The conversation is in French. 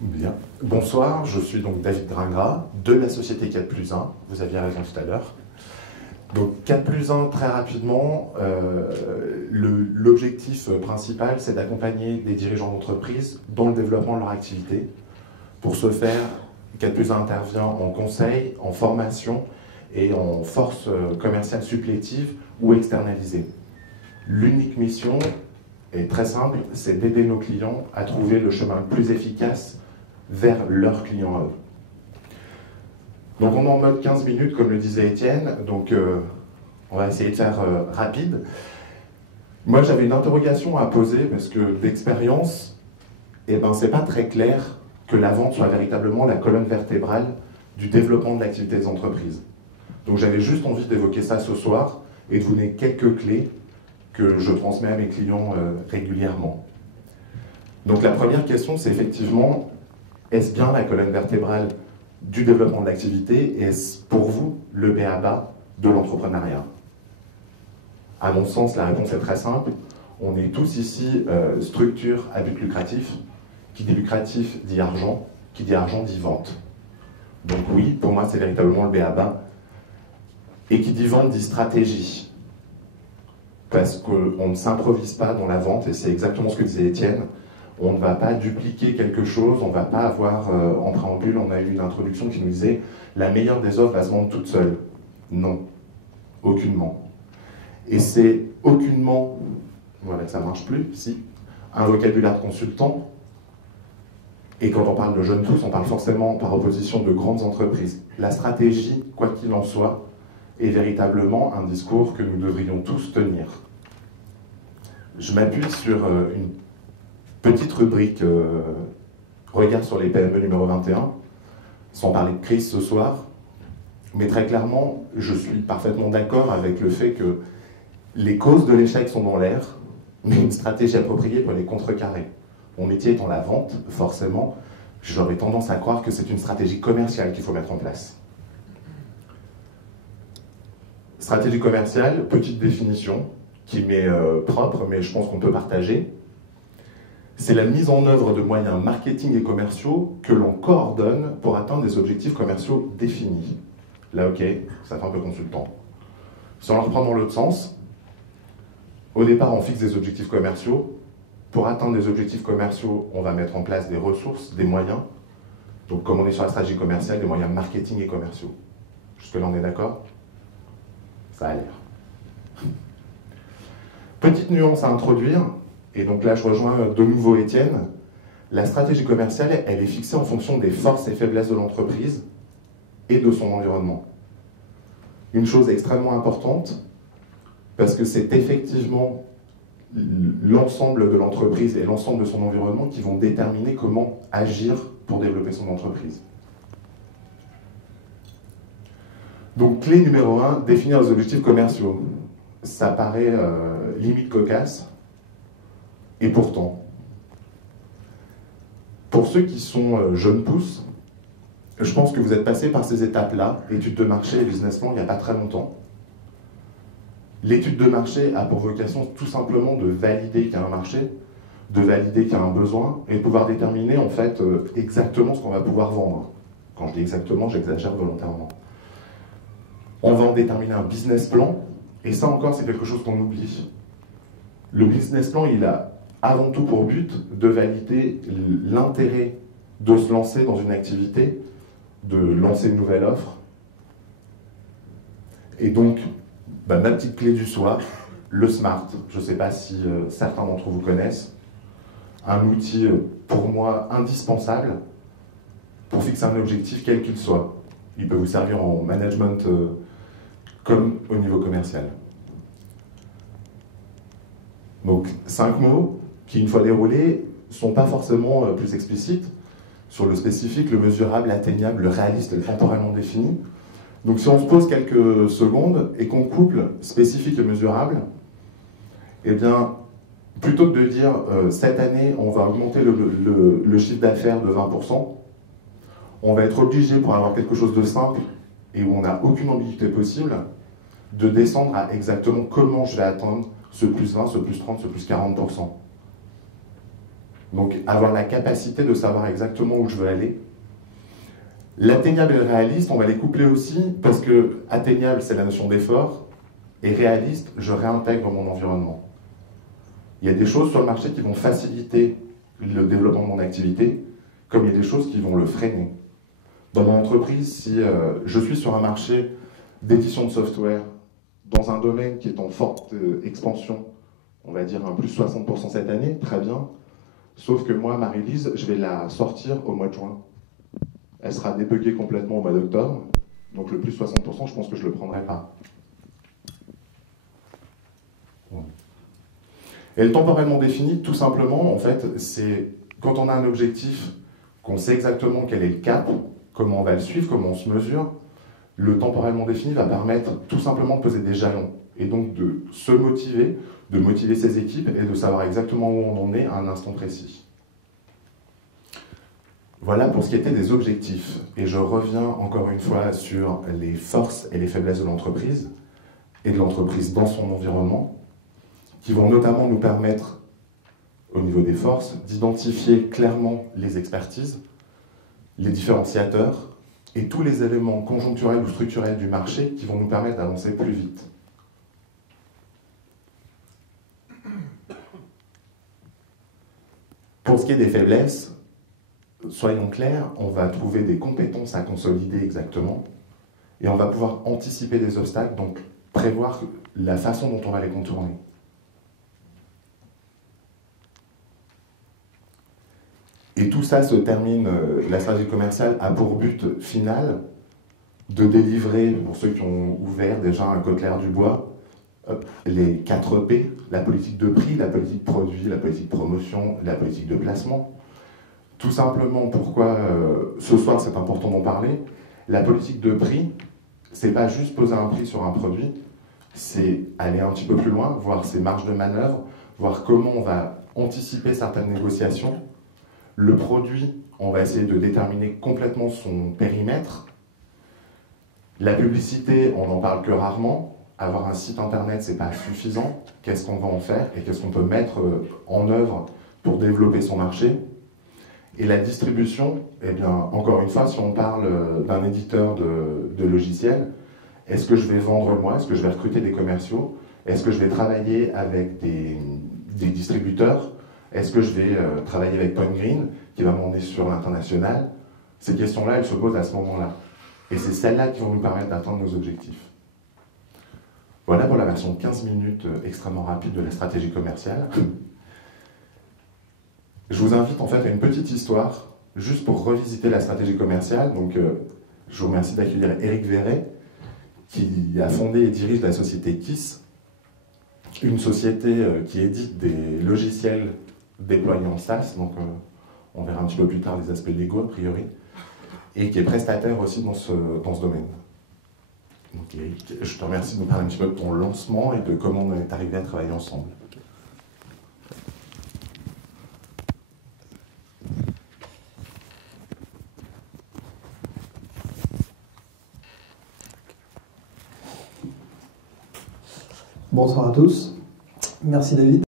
Bien. Bonsoir, je suis donc David Dringras de la société 4+1. Vous aviez raison tout à l'heure. Donc 4+1, très rapidement, l'objectif principal, c'est d'accompagner des dirigeants d'entreprise dans le développement de leur activité. Pour ce faire, 4+1 intervient en conseil, en formation et en force commerciale supplétive ou externalisée. L'unique mission est très simple, c'est d'aider nos clients à trouver le chemin le plus efficace vers leurs clients à eux. Donc on est en mode 15 minutes, comme le disait Étienne, donc on va essayer de faire rapide. Moi j'avais une interrogation à poser, parce que d'expérience, c'est pas très clair que la vente soit véritablement la colonne vertébrale du développement de l'activité des entreprises. Donc j'avais juste envie d'évoquer ça ce soir, et de vous donner quelques clés que je transmets à mes clients régulièrement. Donc la première question, c'est effectivement, est-ce bien la colonne vertébrale du développement de l'activité? Est-ce pour vous le b.a.-ba de l'entrepreneuriat? À mon sens, la réponse est très simple. On est tous ici structure à but lucratif. Qui dit lucratif dit argent, qui dit argent dit vente. Donc oui, pour moi, c'est véritablement le b.a.-ba. Et qui dit vente dit stratégie. Parce qu'on ne s'improvise pas dans la vente, et c'est exactement ce que disait Étienne. On ne va pas dupliquer quelque chose, on ne va pas avoir, en préambule, on a eu une introduction qui nous disait « la meilleure des offres va se vendre toute seule ». Non, aucunement. Et c'est aucunement, voilà que ça ne marche plus, si, un vocabulaire de consultant. Et quand on parle de jeunes tous, on parle forcément par opposition de grandes entreprises. La stratégie, quoi qu'il en soit, est véritablement un discours que nous devrions tous tenir. Je m'appuie sur une petite rubrique regard sur les PME numéro 21, sans parler de crise ce soir, mais très clairement, je suis parfaitement d'accord avec le fait que les causes de l'échec sont dans l'air, mais une stratégie appropriée pour les contrecarrer. Mon métier étant la vente, forcément, j'aurais tendance à croire que c'est une stratégie commerciale qu'il faut mettre en place. Stratégie commerciale, petite définition, qui m'est propre, mais je pense qu'on peut partager. C'est la mise en œuvre de moyens marketing et commerciaux que l'on coordonne pour atteindre des objectifs commerciaux définis. Là, ok, ça fait un peu consultant. Si on le reprend dans l'autre sens, au départ, on fixe des objectifs commerciaux. Pour atteindre des objectifs commerciaux, on va mettre en place des ressources, des moyens. Donc, comme on est sur la stratégie commerciale, des moyens marketing et commerciaux. Jusque-là, on est d'accord? Ça a l'air. Petite nuance à introduire. Et donc là, je rejoins de nouveau Étienne. La stratégie commerciale, elle est fixée en fonction des forces et faiblesses de l'entreprise et de son environnement. Une chose extrêmement importante, parce que c'est effectivement l'ensemble de l'entreprise et l'ensemble de son environnement qui vont déterminer comment agir pour développer son entreprise. Donc, clé numéro 1, définir les objectifs commerciaux. Ça paraît limite cocasse. Et pourtant, pour ceux qui sont jeunes pousses, je pense que vous êtes passés par ces étapes-là, études de marché et business plan, il n'y a pas très longtemps. L'étude de marché a pour vocation tout simplement de valider qu'il y a un marché, de valider qu'il y a un besoin, et de pouvoir déterminer en fait exactement ce qu'on va pouvoir vendre. Quand je dis exactement, j'exagère volontairement. On va en déterminer un business plan, et ça encore c'est quelque chose qu'on oublie. Le business plan, il a avant tout pour but de valider l'intérêt de se lancer dans une activité, de lancer une nouvelle offre. Et donc, ma petite clé du soir, le SMART. Je ne sais pas si certains d'entre vous connaissent. Un outil, pour moi, indispensable pour fixer un objectif quel qu'il soit. Il peut vous servir en management comme au niveau commercial. Donc, 5 mots qui, une fois déroulés, ne sont pas forcément plus explicites sur le spécifique, le mesurable, l'atteignable, le réaliste, le temporellement défini. Donc si on se pose quelques secondes et qu'on couple spécifique et mesurable, eh bien, plutôt que de dire cette année, on va augmenter le chiffre d'affaires de 20%, on va être obligé, pour avoir quelque chose de simple et où on n'a aucune ambiguïté possible, de descendre à exactement comment je vais atteindre ce plus 20, ce plus 30, ce plus 40%. Donc avoir la capacité de savoir exactement où je veux aller. L'atteignable et le réaliste, on va les coupler aussi, parce que atteignable, c'est la notion d'effort, et réaliste, je réintègre dans mon environnement. Il y a des choses sur le marché qui vont faciliter le développement de mon activité, comme il y a des choses qui vont le freiner. Dans mon entreprise, si je suis sur un marché d'édition de software, dans un domaine qui est en forte expansion, on va dire un plus 60% cette année, très bien, sauf que moi, ma release, je vais la sortir au mois de juin. Elle sera débuggée complètement au mois d'octobre, donc le plus 60%, je pense que je ne le prendrai pas. Et le temporellement défini, tout simplement, en fait, c'est quand on a un objectif, qu'on sait exactement quel est le cap, comment on va le suivre, comment on se mesure, le temporellement défini va permettre tout simplement de poser des jalons et donc de se motiver, de motiver ses équipes et de savoir exactement où on en est à un instant précis. Voilà pour ce qui était des objectifs. Et je reviens encore une fois sur les forces et les faiblesses de l'entreprise et de l'entreprise dans son environnement, qui vont notamment nous permettre, au niveau des forces, d'identifier clairement les expertises, les différenciateurs et tous les éléments conjoncturels ou structurels du marché qui vont nous permettre d'avancer plus vite. Pour ce qui est des faiblesses, soyons clairs, on va trouver des compétences à consolider exactement et on va pouvoir anticiper des obstacles, donc prévoir la façon dont on va les contourner. Et tout ça se termine, la stratégie commerciale a pour but final de délivrer, pour ceux qui ont ouvert déjà un Kotler du bois, les 4 P, la politique de prix, la politique produit, la politique promotion, la politique de placement. Tout simplement pourquoi ce soir c'est important d'en parler, la politique de prix, c'est pas juste poser un prix sur un produit, c'est aller un petit peu plus loin, voir ses marges de manœuvre, voir comment on va anticiper certaines négociations. Le produit, on va essayer de déterminer complètement son périmètre. La publicité, on n'en parle que rarement. Avoir un site internet, c'est pas suffisant. Qu'est-ce qu'on va en faire et qu'est-ce qu'on peut mettre en œuvre pour développer son marché? Et la distribution, eh bien, encore une fois, si on parle d'un éditeur de logiciels, est-ce que je vais vendre moi? Est-ce que je vais recruter des commerciaux? Est-ce que je vais travailler avec des distributeurs? Est-ce que je vais travailler avec Point Green, qui va m'emmener sur l'international? Ces questions-là, elles se posent à ce moment-là. Et c'est celles-là qui vont nous permettre d'atteindre nos objectifs. Voilà pour la version 15 minutes extrêmement rapide de la stratégie commerciale. Je vous invite en fait à une petite histoire, juste pour revisiter la stratégie commerciale. Donc, je vous remercie d'accueillir Eric Verret, qui a fondé et dirige la société KISS, une société qui édite des logiciels déployés en SaaS, donc on verra un petit peu plus tard les aspects légaux a priori, et qui est prestataire aussi dans ce domaine. Donc Eric, je te remercie de nous parler un petit peu de ton lancement et de comment on est arrivé à travailler ensemble. Bonsoir à tous. Merci David.